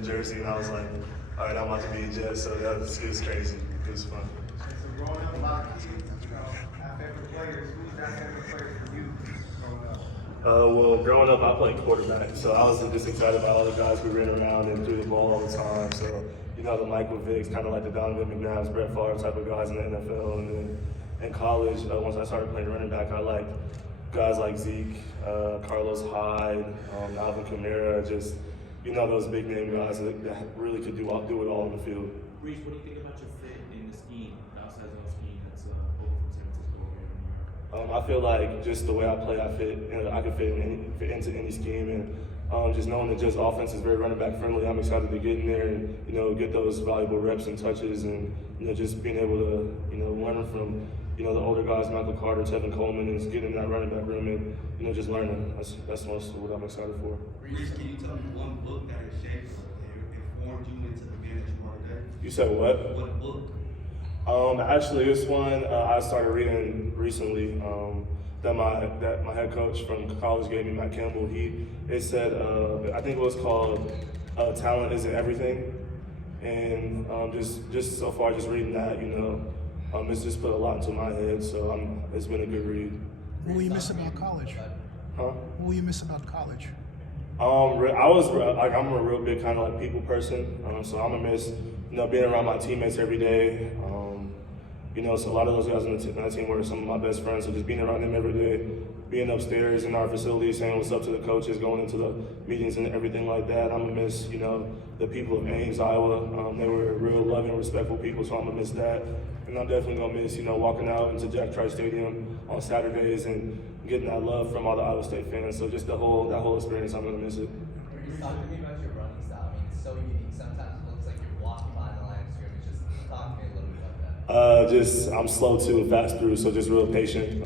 jersey, and I was like, all right, I'm about to be a Jet, so it was crazy. It was fun. So growing up, a lot of kids, have favorite players. Who's that favorite player for you growing up? Well, growing up, I played quarterback, so I was just excited about all the guys we ran around and threw the ball all the time. So, the Michael Vicks, kind of like the Donovan McNabbs, Brett Favre type of guys in the NFL. And then in college, once I started playing running back, I liked guys like Zeke, Carlos Hyde, Alvin Kamara, just, those big name guys that really could do it all on the field. Breece, what do you think about your fit in the scheme, the outside zone scheme that's over from San Francisco over here in New York? I feel like just the way I play, I can fit into any scheme, and just knowing that just offense is very running back friendly, I'm excited to get in there and get those valuable reps and touches, and just being able to learn from the older guys, Michael Carter, Tevin Coleman, and just getting in that running back room and just learning. That's most of what I'm excited for. Breece, can you tell me one book that has shaped or informed you into the man that you are today? You said what? What book? Actually, this one I started reading recently. That my head coach from college gave me, Matt Campbell. It said I think it was called "Talent Isn't Everything," and just so far, just reading that, it's just put a lot into my head. So it's been a good read. What will you miss about college? Huh? What will you miss about college? I'm a real big kind of like people person, so I'm gonna miss being around my teammates every day. So a lot of those guys on that team were some of my best friends, so just being around them every day, being upstairs in our facility, saying what's up to the coaches, going into the meetings and everything like that. I'm gonna miss the people of Ames, Iowa. They were real loving, respectful people, so I'm gonna miss that. And I'm definitely gonna miss walking out into Jack Trice Stadium on Saturdays and getting that love from all the Iowa State fans. So just that whole experience, I'm gonna miss it. Talk to me about your running style. I mean, it's so unique. Sometimes it looks like you're walking behind the line of scrimmage. Just talk to me a little bit about that. I'm slow to fast through, so just real patient.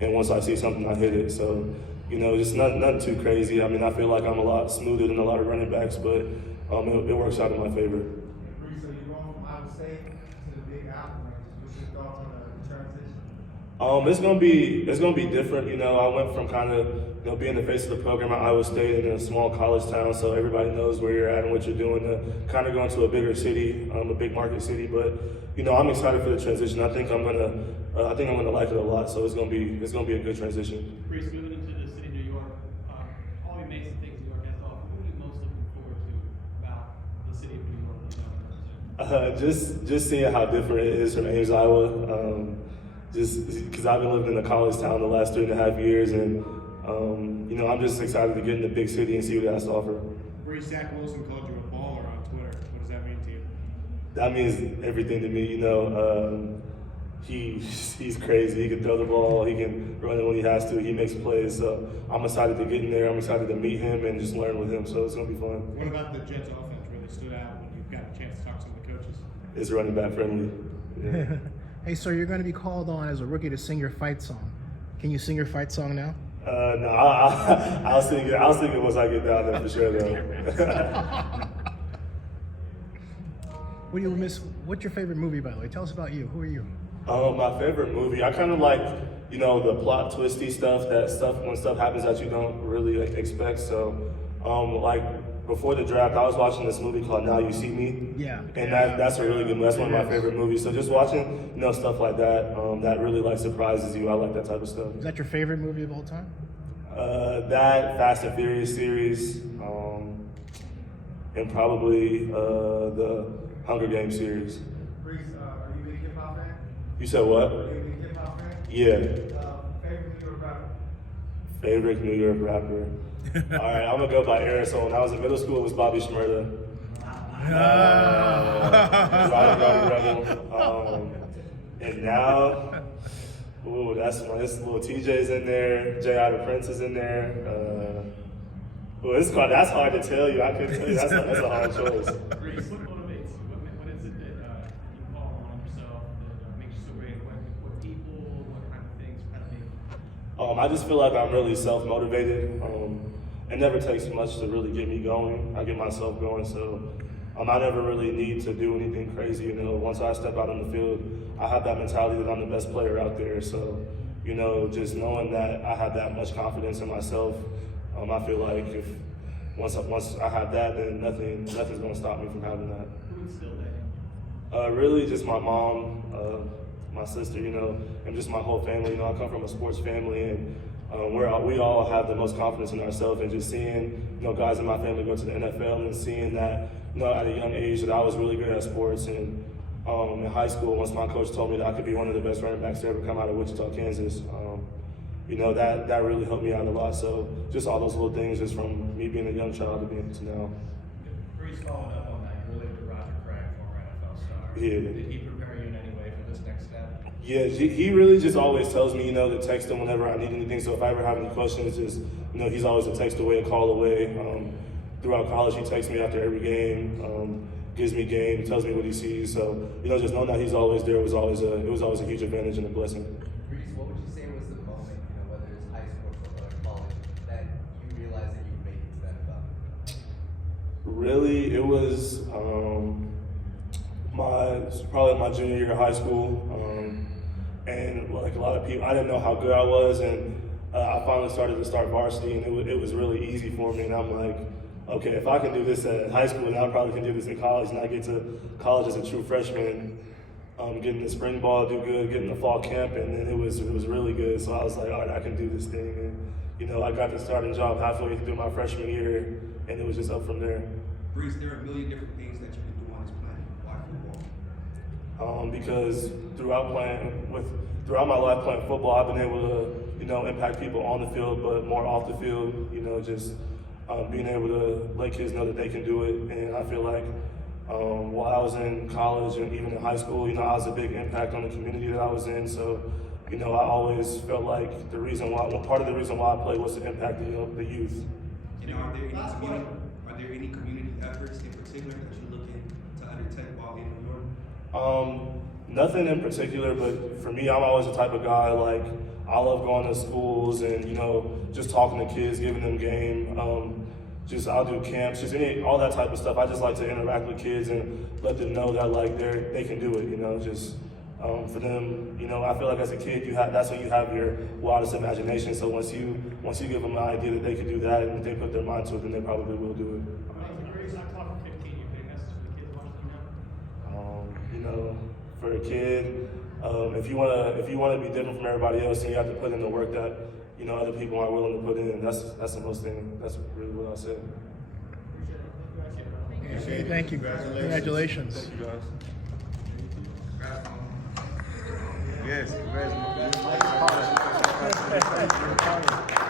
And once I see something, I hit it. So, just nothing too crazy. I mean, I feel like I'm a lot smoother than a lot of running backs, but it works out in my favor. Breece, so you're going from Iowa State to the Big Apple. What's your thoughts on the transition? It's gonna be different. I went from kind of being the face of the program at Iowa State in a small college town, so everybody knows where you're at and what you're doing, to kind of going to a bigger city, a big market city. But I'm excited for the transition. I think I'm gonna like it a lot. So it's gonna be a good transition. Breece, moving into the city of New York, all the amazing things New York has to offer. What are you most looking forward to about the city of New York? Just seeing how different it is from Ames, Iowa. Just because I've been living in a college town the last 3.5 years, and I'm just excited to get in the big city and see what it has to offer. Breece, Zach Wilson called you a baller on Twitter. What does that mean to you? That means everything to me. He's crazy. He can throw the ball. He can run it when he has to. He makes plays. So I'm excited to get in there. I'm excited to meet him and just learn with him. So it's gonna be fun. What about the Jets offense really stood out when you got a chance to talk to some of the coaches? It's running back friendly. Yeah. Hey, so you're going to be called on as a rookie to sing your fight song. Can you sing your fight song now? No, I'll sing it. I'll sing it once I get down there for sure, though. What do you miss? What's your favorite movie, by the way? Tell us about you. Who are you? My favorite movie. I kind of like, the plot twisty stuff. When stuff happens that you don't really expect. So, before the draft, I was watching this movie called Now You See Me. Yeah. And that's a really good movie. That's one of my favorite movies. So just watching, stuff like that, that really surprises you. I like that type of stuff. Is that your favorite movie of all time? That Fast and Furious series, and probably the Hunger Games series. Breece, are you a big hip hop fan? You said what? Are you a big hip hop fan? Yeah. Favorite New York rapper? Favorite New York rapper. All right, I'm gonna go by Aaron. So when I was in middle school, it was Bobby Shmurda. Roddy Rebel. And now, that's one. This little TJ's in there. J.I. the Prince is in there. That's hard to tell you. I couldn't tell you. That's a hard choice. Breece, what motivates you? What is it that you call on yourself that makes you so great? What people, what kind of things, what kind of things? I just feel like I'm really self-motivated. It never takes much to really get me going. I get myself going, so I never really need to do anything crazy. Once I step out on the field, I have that mentality that I'm the best player out there. So, just knowing that I have that much confidence in myself, I feel like if once I have that, then nothing's gonna stop me from having that. Who instilled that in you? Really, just my mom, my sister, and just my whole family. I come from a sports family, and we all have the most confidence in ourselves. And just seeing, guys in my family go to the NFL and seeing that, at a young age that I was really good at sports. And in high school, once my coach told me that I could be one of the best running backs to ever come out of Wichita, Kansas, that really helped me out a lot. So just all those little things, just from me being a young child to now. Breece, following up on that, you're related to Roger Craig, former NFL star. Yeah. Did he prepare you in any way for this next step? Yeah, he really just always tells me, to text him whenever I need anything. So if I ever have any questions, just, he's always a text away, a call away. Throughout college, he texts me after every game, gives me game, tells me what he sees. So, just knowing that he's always there was always a huge advantage and a blessing. Breece, what would you say was the moment, whether it's high school, football, or college, that you realized that you would make it to the NFL? Really, it was probably my junior year of high school. And like a lot of people, I didn't know how good I was, and I finally started to start varsity, and it was really easy for me. And I'm like, okay, if I can do this at high school, then I probably can do this in college. And I get to college as a true freshman, getting the spring ball, do good, getting the fall camp, and then it was really good. So I was like, all right, I can do this thing. And I got the starting job halfway through my freshman year, and it was just up from there. Breece, there are a million different things that you can do on this planet. Why football? Because throughout my life playing football, I've been able to, impact people on the field, but more off the field, just being able to let kids know that they can do it. And I feel like while I was in college and even in high school, I was a big impact on the community that I was in. So, I always felt like part of the reason why I played was to impact the youth. And are there any community efforts in particular that you're looking to undertake while in New York? Nothing in particular, but for me, I'm always the type of guy, like, I love going to schools and, just talking to kids, giving them game. I'll do camps, all that type of stuff. I just like to interact with kids and let them know that, like, they can do it, for them, I feel like as a kid, that's when you have your wildest imagination. So once you give them an idea that they can do that and they put their mind to it, then they probably will do it. Breece, I'm talking 15, you're getting message for the kids watching you now? For a kid, if you wanna be different from everybody else, then you have to put in the work that other people aren't willing to put in. That's the most thing. That's really what I said. Okay, thank you. Congratulations. Thank you, guys. Yes, congratulations.